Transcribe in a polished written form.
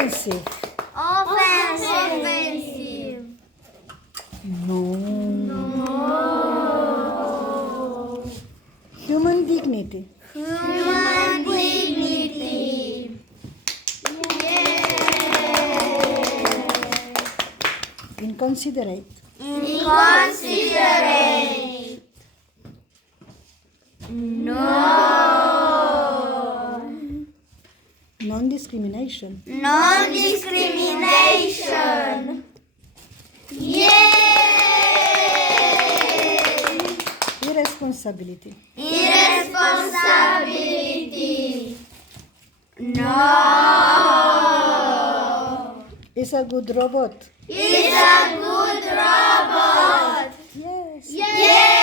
Offensive. Offensive. No. Human dignity. Human dignity. Inconsiderate. Inconsiderate. No. Non-discrimination. Non-discrimination. Irresponsibility. Irresponsibility. No. Is a good robot. Is a good robot. Yes. Yay!